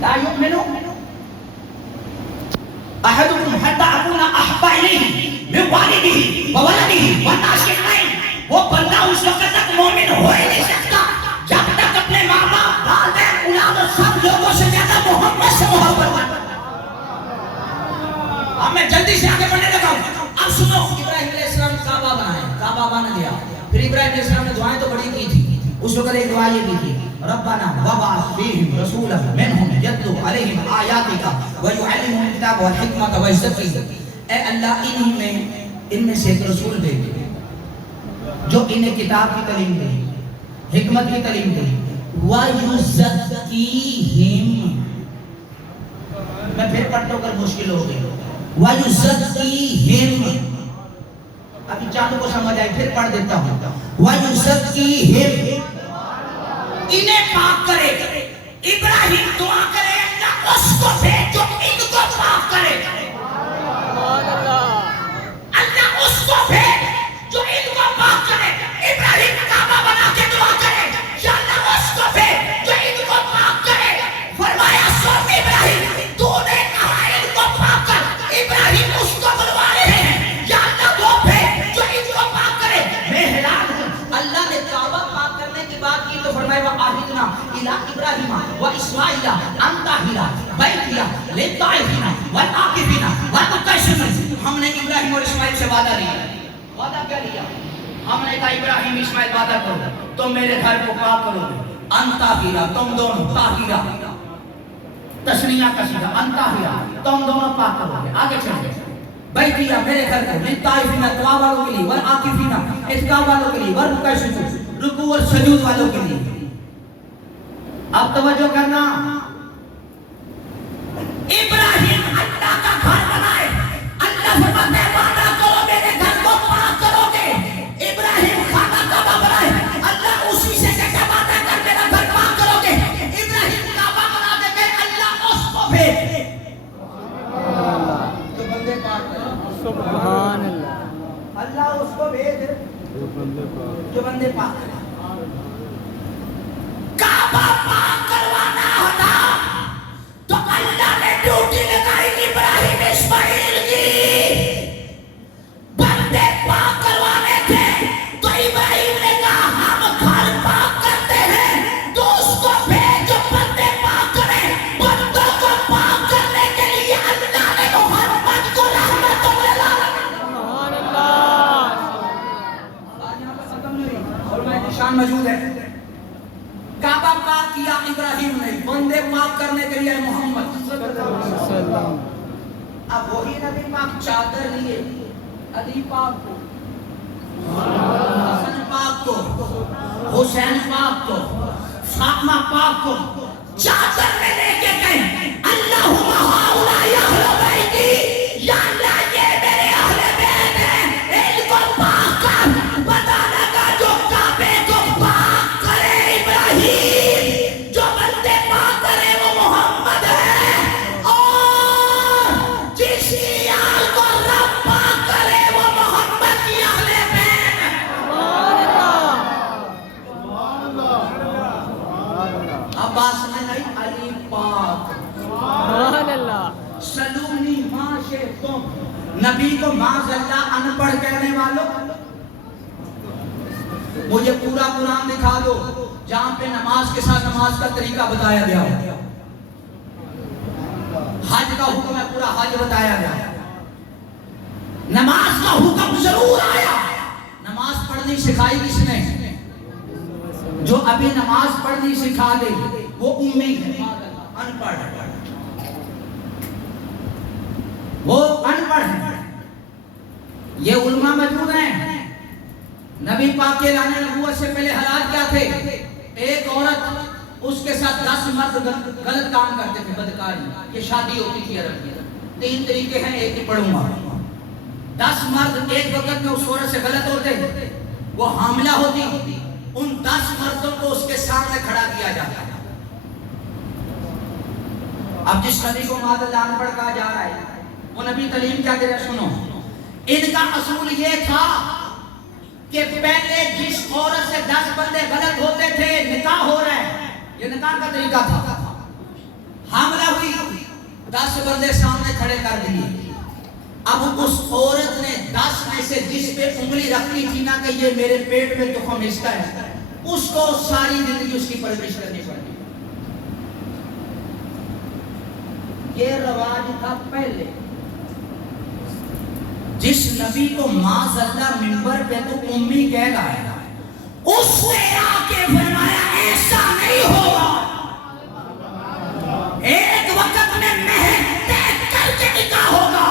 لا يؤمن احدكم حتى اكون احب اليه من والده وولده والناس اجمعين. وہ بندہ اس وقت تک مومن ہو ہی نہیں سکتا جب تک اپنے ماں باپ والدین اولاد اور سب لوگوں سے زیادہ محمد سے محبت کرتا. اب میں جلدی سے آگے بڑھنے لگا ہوں. اب سنو, ابراہیم علیہ السلام کعبہ بنائے, کعبہ بنا دیا. پھر ابراہیم علیہ السلام نے دعائیں تو بڑی کی تھی. اس وقت ایک دعا یہ بھی تھی, ربنا وبعث فیہم رسولا منہم یتلو علیہم آیاتک ویعلمہم الکتاب والحکمۃ ویزکیہم. اے اللہ ان میں سے ایک رسول بھیج دے جو انہیں کتاب کی تعلیم دے, حکمت کی تعلیم دے, ویزکیہم. میں پھر پڑھتا کر مشکل ہو گئی. ویزکیہم, ابھی چاندوں کو سمجھ آئی, پھر پڑھ دیتا ہوں. ویزکیہم, انہیں پاک کرے. ابراہیم دعا کرے اللہ اس کو بھیج جو ان کو پاک کرے. اللہ اس کو بھیج جو ان کو پاک کرے. ابراہیم کعبہ بنا کے دعا کرے یا اللہ اس کو بھیج جو ان کو پاک کرے. فرمایا سن ابراہیم, تو نے کہا ان کو پاک کر. ابراہیم اس کو بلوا رہے ہیں یا اللہ وہ بھیج جو ان کو پاک کرے. میں حیران ہوں, اللہ نے کعبہ پاک کرنے کی بات کی تو فرمایا وَآہِدْنَا إِلَىٰ إِبْرَاهِيمَ وَإِسْمَاعِيلَ أَن طَهِّرَ بَيْتِيَ لِلطَّائِفِينَ وَالْعَاكِفِينَ وَالرُّكَّعِ السُّجُودِ. ہم نے ابراہیم اور اسماعیل سے وعدہ لیا. وعدہ کیا لیا؟ ہم نے کہا ابراہیم اسماعیل وعدہ کرو تم میرے گھر کو پاک کرو گے. ان طاہرہ, تم دونوں طاہرہ, تشریح کا سیدھا ان طاہرہ, تم دونوں پاک کرو گے. آگے چلیں. بیتیہ, میرے گھر کو, للطائفین, طواف والوں کے لیے, والعاکفین, اعتکاف والوں کے لیے, والرکوع السجود, رکوع اور سجود والوں کے لیے. اب توجہ کرنا, ابراہیم اللہ کا گھر بنائے. اللہ فرماتا ہے وعدہ کرو میرے گھر کو پاک کرو گے. ابراہیم خانہ کعبہ بنائے, اللہ اسی سے کہتا وعدہ کر میرا گھر پاک کرو گے. ابراہیم کعبہ بنا دے گئے, اللہ اس کو بھیج جو بندے پاک کرے. سبحان اللہ, اللہ اس کو بھیج جو بندے پاک کرے. کعبہ پاک کروانا ہوتا تو اللہ نے ڈیوٹی لگائی ابراہیم اسماعیل کی. بندے پاک کروانے تھے تو ابراہیم نے کہا ہم گھر پاک کرتے ہیں تو اس کو بھیج جو بندے پاک کرے. بندوں کو پاک کرنے کے لیے اللہ نے محمد کو رحمت للعالمین. سبحان اللہ. آج یہاں پر ختم نہیں اور میں نشان موجود ہے. کعبہ پاک کیا ابراہیم نے, بندے پاک کرنے کے لیے محمد. اب وہی نبی پاک چادر لیے علی پاک کو, حسن پاک کو, حسین پاک کو, فاطمہ پاک کو چادر میں لے کے گئے. اللہم ہؤلاء اہل بیتی, یا اللہ یہ میرے اہل بیت ہیں, ان کو پاک کر. پتہ لگا جو کعبے کو پاک کرے ابراہیم, جو بندے پاک کرے وہ محمد ہے, اور جس آل کو رب پاک کرے وہ محمد کی اہل بیت ہے. عباس نے نہیں, علی پاک. سلونی ما شئتم, نبی کو معاذ اللہ ان پڑھ کہنے والوں مجھے پورا قرآن دکھا دو جہاں پہ نماز کے ساتھ نماز کا طریقہ بتایا گیا ہو. حج کا حکم ہے, پورا حج بتایا گیا. نماز کا حکم ضرور آیا. نماز پڑھنی سکھائی کس نے؟ جو ابھی نماز پڑھنی سکھا دے وہ امی ہے, ان پڑھ, وہ ان پڑھ ہے. یہ علماء موجود ہیں. نبی پاک کے لانے نبوت سے پہلے حالات کیا تھے؟ ایک عورت اس کے ساتھ 10 مرد غلط کام کرتے تھے, بدکاری. یہ شادی ہوتی تھی عرب کی. 3 طریقے ہیں, ایک ہی پڑھوں گا. 10 مرد ایک وقت میں اس عورت سے غلط ہوتے, وہ حاملہ ہوتی, ان 10 مردوں کو اس کے سامنے کھڑا کیا جاتا. اب جس نبی کو معاذ اللہ ان پڑھ کہا جا رہا ہے وہ نبی تعلیم کیا دے رہا ہے, سنو. ان کا اصول یہ تھا کہ پہلے جس عورت سے 10 بندے غلط ہوتے تھے, نکاح ہو رہا ہے, یہ نکاح کا طریقہ تھا. ہم 10 بندے سامنے کھڑے کر دیے. اب اس عورت نے 10 میں سے جس پہ انگلی رکھنی تھی نا کہ یہ میرے پیٹ میں تخم اس کا ہے, اس کو ساری زندگی اس کی پرورش کرنی پڑی. یہ رواج تھا پہلے. جس نبی کو معاذ اللہ منبر پہ تو امی کہہ رہا ہے, اس نے آ کے فرمایا ایسا نہیں ہوگا. ایک وقت میں مہر طے کر کے نکاح ہوگا,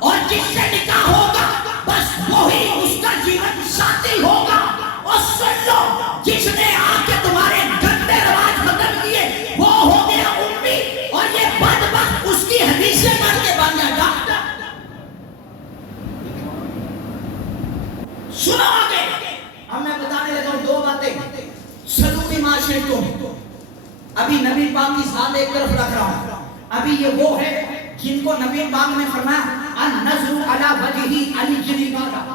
اور جس سے نکاح ہوگا بس وہی اس کا جیون ساتھی ہوگا. اور سن لو, جس نے آ کے تمہارے گندے رواج ختم کیے وہ ہو گیا امی, اور یہ بدبخت اس کی حدیثیں پڑھ کے بن گیا ڈاکٹر. سنو آگے, اب میں بتانے لگا ہوں 2 باتیں. سلونی معاشرے کو ابھی نبی پاک کی ذات ایک طرف رکھ رہا ہوں. ابھی یہ وہ ہے جن کو نبی پاک نے فرمایا النظر علی وجہی علی جن عبادت.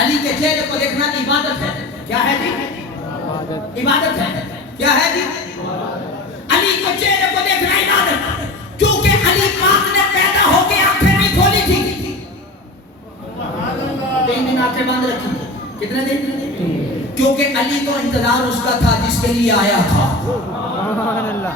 علی کے چہرے کو دیکھنا عبادت ہے. کیا ہے جی؟ عبادت ہے. کیا ہے جی؟ علی کے چہرے کو دیکھنا عبادت. کیونکہ علی پاک نے پیدا ہو کے آنکھیں نہیں کھولی تھی. 3 دن آنکھیں بند رکھی. کتنے دن؟ کیونکہ علی کو انتظار اس کا تھا جس کے لیے آیا تھا.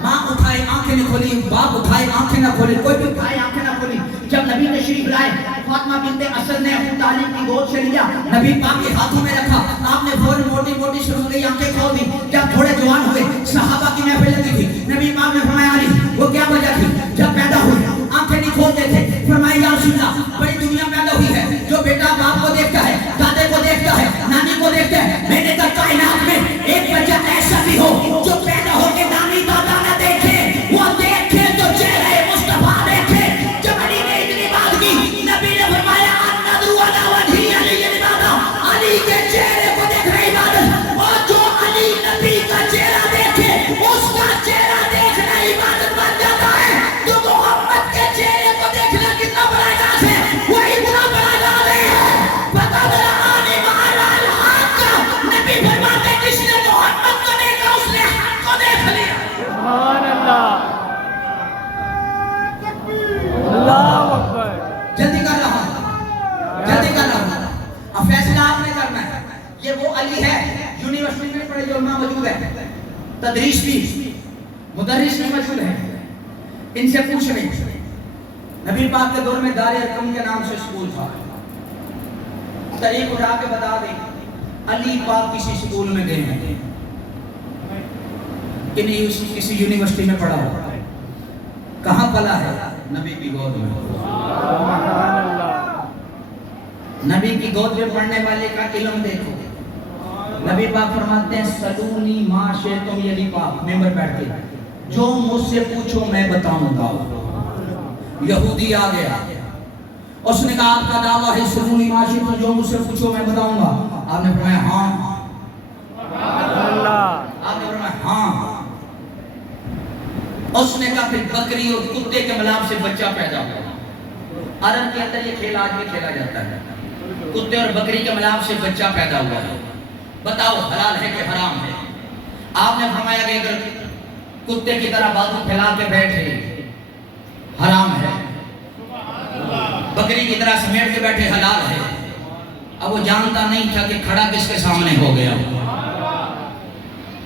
ماں اٹھائے آنکھیں نہ کھولی, باپ اٹھائے آنکھیں نہ کھولی, کوئی بھی اٹھائے آنکھیں نہ کھولی. جب نبی تشریف لائے, فاطمہ بنت اسد نے ابو طالب کی گود سے لیا, نبی پاک کے ہاتھوں میں رکھا. آپ نے فوراً موٹی موٹی سرخی آنکھیں کھول دی. جب تھوڑے جوان ہوئے, صحابہ کی محفل لگی تھی, نبی پاک نے فرمایا علی وہ کیا وجہ تھی جب پیدا ہوئے آنکھیں نہیں کھولتے تھے؟ فرمایا یا رسول اللہ, بڑی دنیا پیدا ہوئی ہے, جو بیٹا باپ کو دیکھتا ہے, دادے کو دیکھتا ہے, نانی کو دیکھتا ہے. میں نے کہا کائنات میں ایک بچہ ایسا بھی ہو جو پیدا ہو کے نانی دادا نہ دیکھے, وہ دیکھے تو چہرے مصطفیٰ دیکھے. جب علی نے اتنی بات کی, نبی نے فرمایا النظر علی وجہی علی عبادت. علی کے چہرے کو دیکھنا عبادت, اور جو علی نبی کا چہرہ دیکھے اس کا چہرہ دیکھنا عبادت بن جاتا ہے. تو محمد کے چہرے کو دیکھنا کتنا بڑا اعزاز ہے, وہ اتنا بڑا اعزاز ہے. پتہ چلا آنے والا الحق کا نبی فرماتے جس نے محمد کو دیکھا اس نے حق کو دیکھ لیا. سبحان اللہ, اللہ اکبر. جلدی کر رہا ہوں, جلدی کر رہا ہوں. اب فیصلہ آپ نے کرنا ہے. یہ وہ علی ہے یونیورسٹی میں پڑھے علماء موجود ہے, تدریس بھی, مدرس بھی موجود ہے, ان سے پوچھ رہے. نبی پاک کے دور میں دار ارقم کے نام سے اسکول تھا. تاریخ اٹھا کے بتا دیں, علی پاک کسی اسکول میں گئے ہیں کہ نہیں کسی یونیورسٹی میں پڑھا ہو. کہاں پلا ہے؟ نبی کی گود میں. سبحان اللہ. نبی کی گود میں پڑھنے والے کا علم دیکھو. نبی پاک فرماتے ہیں سلونی ما شئتم. یہ علی پاک ممبر بیٹھ کے جو مجھ سے پوچھو میں بتاؤں گا. یہودی آ گیا, اس نے کہا آپ کا دعویٰ ہے سلونی ما شئتم, جو مجھ سے پوچھو میں بتاؤں گا. آپ نے فرمایا ہاں. آپ نے فرمایا ہاں. اس نے کہا پھر بکری اور کتے کے ملاپ سے بچہ پیدا ہوا. عرب کے اندر یہ کھیل آج بھی کھیلا جاتا ہے. کتے اور بکری کے ملاپ سے بچہ پیدا ہوا ہے, بتاؤ حلال ہے کہ حرام ہے؟ آپ نے فرمایا کہ اگر کتے کی طرح بازو پھیلا کے بیٹھے حرام ہے, بکری کی طرح سمیٹ کے بیٹھے حلال ہے. اب وہ جانتا نہیں تھا کہ کھڑا کس کے سامنے ہو گیا.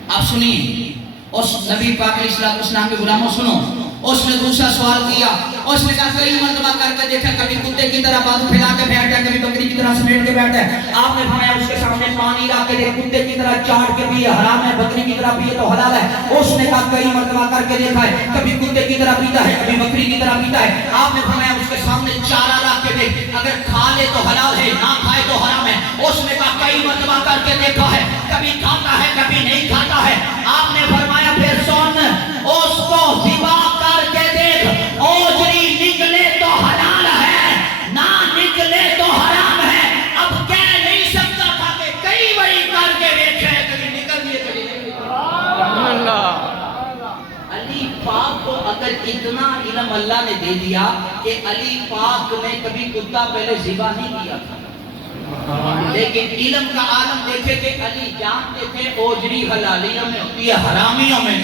آپ سنیے, اس نبی پاک علیہ السلام کے غلاموں سنو, اس نے دوسرا سوال کیا. اس نے کہا کئی مرتبہ کر کے دیکھا, کبھی کتے کی طرح بازو پھیلا کے بیٹھا ہے, کبھی بکری کی طرح سمیٹ کے بیٹھا ہے. آپ نے فرمایا اس کے سامنے پانی لا کے دیکھ, کتے کی طرح چاٹ کے پیے حرام ہے, بکری کی طرح پیے تو حلال ہے. اس نے کہا کئی مرتبہ کر کے دیکھا ہے, کبھی کتے کی طرح پیتا ہے, کبھی بکری کی طرح پیتا ہے. آپ نے فرمایا اس کے سامنے چارہ لا کے دیکھ, اگر کھا لے تو حلال ہے, نہ کھائے تو حرام ہے. اس نے کہا کئی مرتبہ کر کے دیکھا ہے, کبھی کھاتا ہے کبھی نہیں کھاتا ہے. آپ نے فرمایا پھر سن, اس کو ذبح کر کے دیکھ, اوجری نکلے تو حلال ہے, نہ نکلے تو حرام ہے. اب کہہ نہیں سکتا تھا کہ کئی بڑی کر کے دیکھے, کبھی نکل دیے کبھی نہیں. علی پاک کو اگر اتنا علم اللہ نے دے دیا کہ علی پاک نے کبھی کتا پہلے ذبح نہیں کیا تھا, لیکن علم کا عالم دیکھے کہ علی جانتے تھے اوجری حلالیوں میں ہوتی ہے, حرامیوں میں.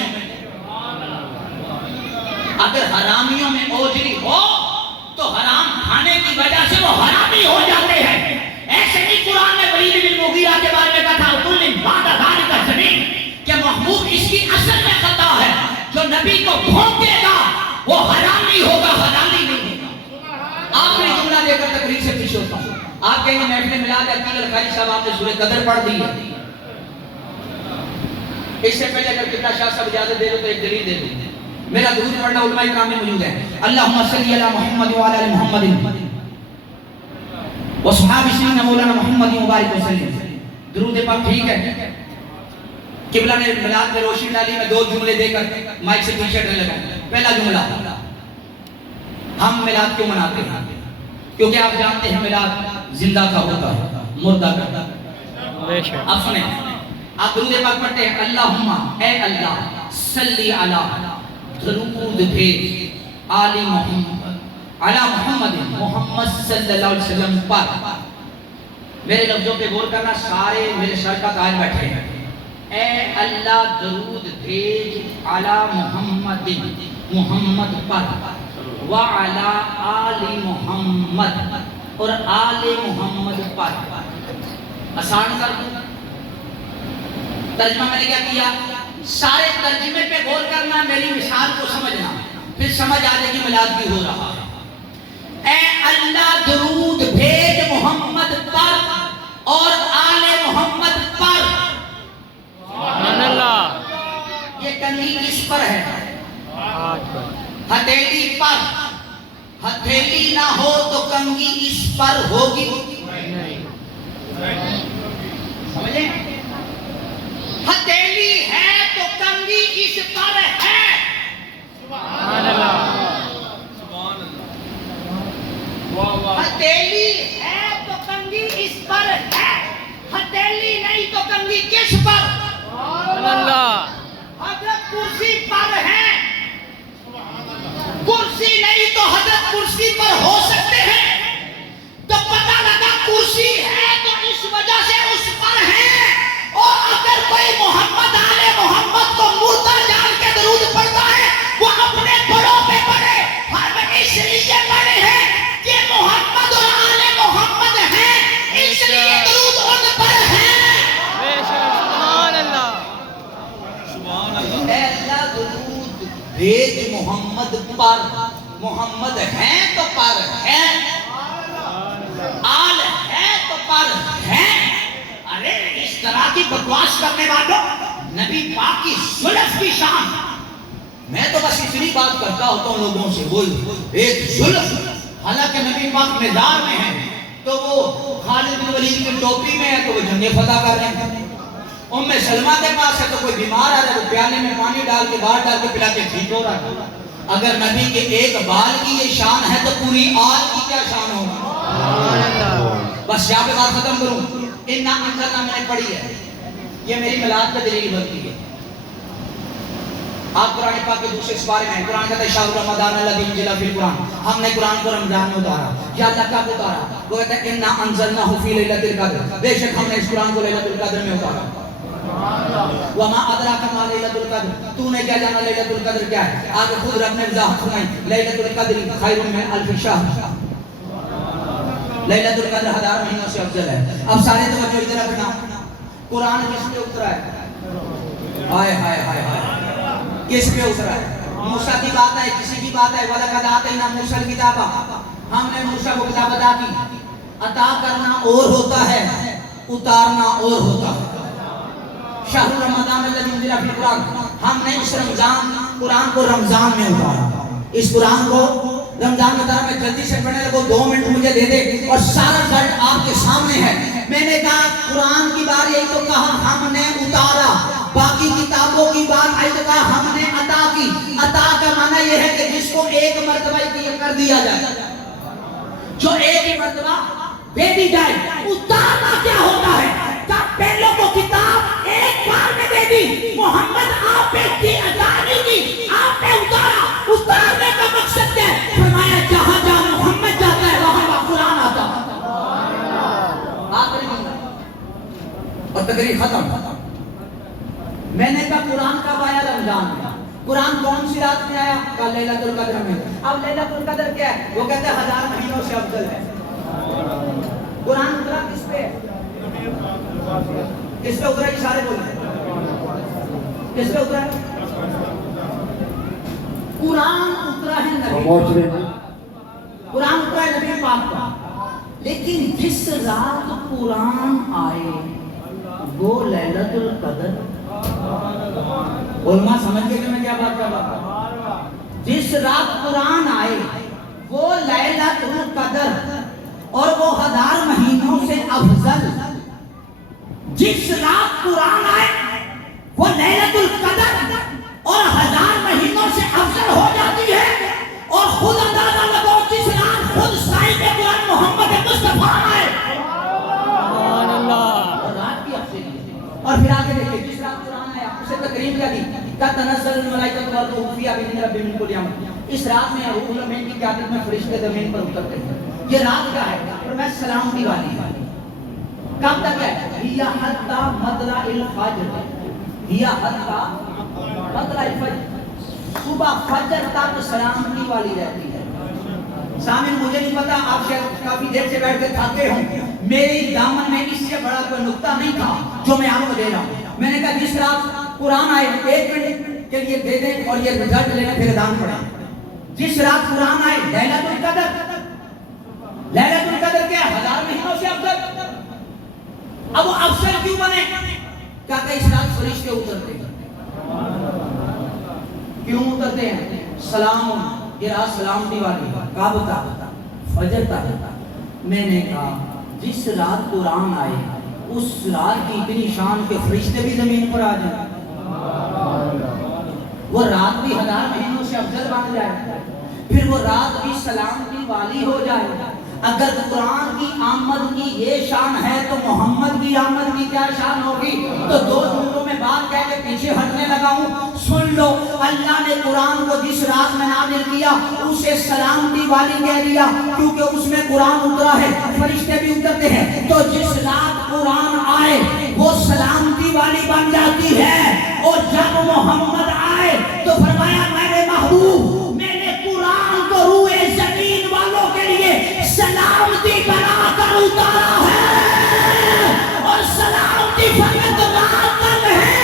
اگر حرامیوں میں اوجری ہو تو حرام کھانے کی وجہ سے وہ حرامی ہو جاتے ہیں. ایسے ہی قرآن میں ولید بن مغیرہ کے بارے میں کہا کل بعد ذلک زمین کہ محبوب اس کی اصل میں خطا ہے. جو نبی کو بھونکے گا وہ حرامی ہوگا, حلالی نہیں ہوگا. آخری جملہ دے کر تقریر سے پیچھے ہوتا ہوں. آپ کہیں گے محفل میلاد عقیل القاری صاحب آپ نے سورہ قدر پڑھ دی ہے. اس سے پہلے اگر کتنا شاہ صاحب اجازت دے دو تو ایک دلیل دے دو. میرا درود پڑھنا علماء کرام میں موجود ہے. اللہم صلی علی محمد وعلی آل محمد وصحاب سیدنا مولانا محمد مبارک وسلم. درود پاک ٹھیک ہے. قبلہ نے میلاد میں روشنی ڈالی. میں دو جملے دے کر مائک سے پیچھے ہٹنے لگا. پہلا جملہ, ہم میلاد کیوں مناتے ہیں؟ کیونکہ آپ جانتے ہیں میلاد زندہ کا ہوتا ہے, مردہ کا. اب سنیں, آپ درود پاک پڑھتے ہیں اللہم اے اللہ صلی علی درود بھیج آل محمد علی محمد محمد صلی اللہ علیہ وسلم پر. میرے لفظوں پہ غور کرنا, سارے میرے سر کا تاج بیٹھے ہیں. اے اللہ درود بھیج علی محمد محمد پر وعلی آل محمد اور آل محمد پر. آسان کر دوں, ترجمہ میں نے کیا کیا, سارے ترجمے پہ غور کرنا, میری مثال کو سمجھنا, پھر سمجھ آ جائے گی میلاد کی ہو رہا ہے. اے اللہ درود بھیج محمد پر اور آل محمد پر. سبحان اللہ. یہ کنگھی کس پر ہے؟ ہتھیلی پر. ہتھیلی نہ ہو تو کنگھی اس پر ہوگی. سمجھیں, ہتھیلی ہے تو کنگھی اس پر ہے. سبحان اللہ. ہتھیلی ہے تو کنگھی اس پر ہے. ہتھیلی نہیں تو کنگھی کس پر؟ سبحان اللہ. حضرت کرسی پر ہے. کرسی نہیں تو حضرت کرسی پر ہو سکتے ہیں. تو پتہ لگا کرسی ہے تو اس وجہ سے اس پر ہے. اور اگر کوئی محمد آل محمد کو مردہ جان کے درود پڑھتا ہے وہ اپنے بڑوں پہ پڑھے. ہم اس لیے پڑھے ہیں کہ محمد اور آل محمد ہیں, اس لیے درود ان پر ہے. سبحان اللہ. اے اللہ درود بھیج محمد پر. محمد ہیں تو پر ہے, آل ہے تو پر ہے. ارے اس طرح کی بکواس کرنے والوں, نبی پاک کی زلف کی شان. میں تو بس اتنی بات کرتا ہوتا ہوں لوگوں سے, وہی ایک زلف. حالانکہ نبی پاک میدان میں ہے تو وہ خالد بن ولید کی ٹوپی میں ہے تو وہ جنگیں فتح کر رہے ہیں. ام سلمہ کے پاس ہے تو کوئی بیمار آ رہا ہے وہ پیالے میں پانی ڈال کے باہر ڈال کے پلاتے ٹھیک ہو رہا ہے. اگر نبی کے ایک بال کی یہ شان ہے تو پوری آل کی کیا شان ہوگی. بس یہاں پہ بات ختم کروں. اِنَّا أَنزَلْنَا میں نے پڑھی ہے, یہ میری میلاد کا دلیل بنتی ہے. آپ قرآن پاک کے دوسرے سپارے میں قرآن کہتا ہے شہر رمضان الذی انزل فیہ القرآن, ہم نے قرآن کو رمضان میں اتارا. یا اللہ کیا اتارا؟ وہ کہتا ہے اِنَّا أَنزَلْنَاهُ فِی لَیلَۃِ الْقَدْرِ, بے شک ہم نے اس قرآن کو لیلۃ القدر میں اتارا. وَمَا أَدْرَاكَ مَا لَیلَۃُ الْقَدْرِ, تو نے کیا جانا لیلۃ القدر کیا ہے؟ آگے خود رب نے وضاحت فرمائی لیلۃ القدر خیر من الف شہر. لیلۃ القدر 1000 مہینوں سے افضل ہے. اب سارے توجہ ادھر رکھنا, قرآن کس پہ اترا ہے؟ ہائے ہائے ہائے ہائے, کس پہ اترا ہے؟ موسیٰ کی بات ہے, کسی کی بات ہے. وَلَقَدْ آتَيْنَا مُوسَىٰ الْکِتَابَ, ہم نے موسیٰ کو کتاب عطا کی. عطا کرنا اور ہوتا ہے, اتارنا اور ہوتا ہے. شہر رمضان الذی انزل فیہ القرآن, ہم نے اس رمضان قرآن کو رمضان میں اتارا. اس قرآن کو رمضان میں اتارا. میں جلدی سے پڑھنے لگو, 2 منٹ مجھے دے دے اور سارا رزلٹ آپ کے سامنے ہے. میں نے کہا قرآن کی بات یہی تو کہا ہم نے اتارا, باقی کتابوں کی بات آئی تو کہا ہم نے عطا کی. عطا کا معنی یہ ہے کہ جس کو ایک مرتبہ کر دیا جائے, جو ایک ہی مرتبہ دے دی جائے. اتارنا کیا ہوتا ہے؟ پہلوں کو کتاب ایک بار میں دے دی. محمد آپ پہ کی عطا نہیں کی, آپ پہ اتارا. اتارنے کا مقصد کیا ہے؟ فرمایا جہاں جہاں محمد جاتا ہے وہاں وہاں قرآن آتا ہے. اور تقریر ختم. میں نے کہا قرآن کب آیا؟ رمضان میں. قرآن کون سی رات میں آیا؟ کل لیلۃ القدر میں. اب لیلۃ القدر کیا ہے؟ وہ کہتے ہیں 1000 مہینوں سے افضل ہے. قرآن اترا کس پہ؟ کس پہ اترا؟ اشارے بولے کس پہ اترا ہے؟ قرآن اترا ہے نبی، قرآن اترا ہے نبی پاک کا. لیکن جس رات قرآن آئے وہ لیلۃ القدر. علماء سمجھ گئے کہ میں کیا بات کر رہا ہوں؟ جس رات قرآن آئے وہ لیلۃ القدر اور وہ 1000 مہینوں سے افضل. جس رات قرآن آئے وہ لیلۃ القدر اور 1000 مہینوں سے افضل ہو جاتی ہے. اور خود اندازہ لگاؤ جس رات خود صاحب قرآن محمد مصطفیٰ آئے سبحان اللہ. اور رات کی افضل. اور پھر آگے دیکھیں جس رات قرآن آیا اسے تقریب کیا دی؟ کا تنزل الملائکۃ والروح فیہا بإذن ربہم من کل امر. اس رات میں روح الامین کی قیادت میں فرشتے زمین پر اترتے ہیں. یہ رات کیا ہے؟ اور میں سلامتی والی ہے. کب تک ہے؟ ہی حتی مطلع الفجر. ہی حتی مطلع الفجر. صبح فجر تک سلامتی والی رہتی ہے. سامن مجھے نہیں پتا آپ شاید کافی دیر سے بیٹھ کے تھکے ہوں. میری دامن میں اس سے بڑا کوئی نقطہ نہیں تھا جو میں آپ کو دے رہا ہوں. میں نے کہا جس رات قرآن آئے 1 منٹ کے لیے دے دیں اور یہ رزلٹ لینا پھر اذان پڑھیں. جس رات قرآن آئے لیلۃ القدر. لیلۃ القدر کیا 1000 مہینوں سے افضل. اب وہ افضل کیوں بنے؟ کیا کہ اس رات فرشتے اترتے ہیں. کیوں اترتے ہیں؟ سلام. یہ رات سلامتی والی ہے. کب تک؟ فجر تک. میں نے کہا جس رات قرآن آئے اس رات کی اتنی شان کے فرشتے بھی زمین پر آ جائیں. وہ رات بھی 1000 مہینوں سے افضل بن جائے. پھر وہ رات بھی سلامتی والی ہو جائے. اگر قرآن کی آمد کی یہ شان ہے تو محمد کی آمد کی کیا شان ہوگی؟ تو 2 جملوں میں بات کہہ کے پیچھے ہٹنے لگا ہوں. سن لو. اللہ نے قرآن کو جس رات میں نازل کیا اسے سلامتی والی کہہ دیا کیونکہ اس میں قرآن اترا ہے. فرشتے بھی اترتے ہیں. تو جس رات قرآن آئے وہ سلامتی والی بن جاتی ہے. اور جب محمد آئے تو فرمایا میرے محبوب میں نے قرآن کو روئے زمین والوں کے لیے سلامتی بنا کر اتارا ہے. اور سلامتی فقط رات تک ہے.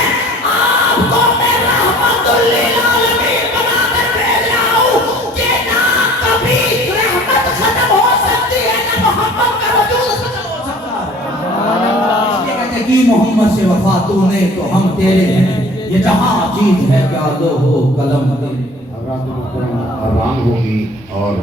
آپ کو میں رحمت للعالمین بنا کر بھیجا ہوں کہ نہ کبھی رحمت ختم ہو سکتی ہے نہ محمد کا وجود ختم ہو سکتا ہے. اس لیے کہتے ہیں کہ محمد سے وفا تو نے تو ہم تیرے ہیں. یہ جہاں چیز ہے کیا دو ہو قلم تیرے. حضرات محترم اذان ہوگی اور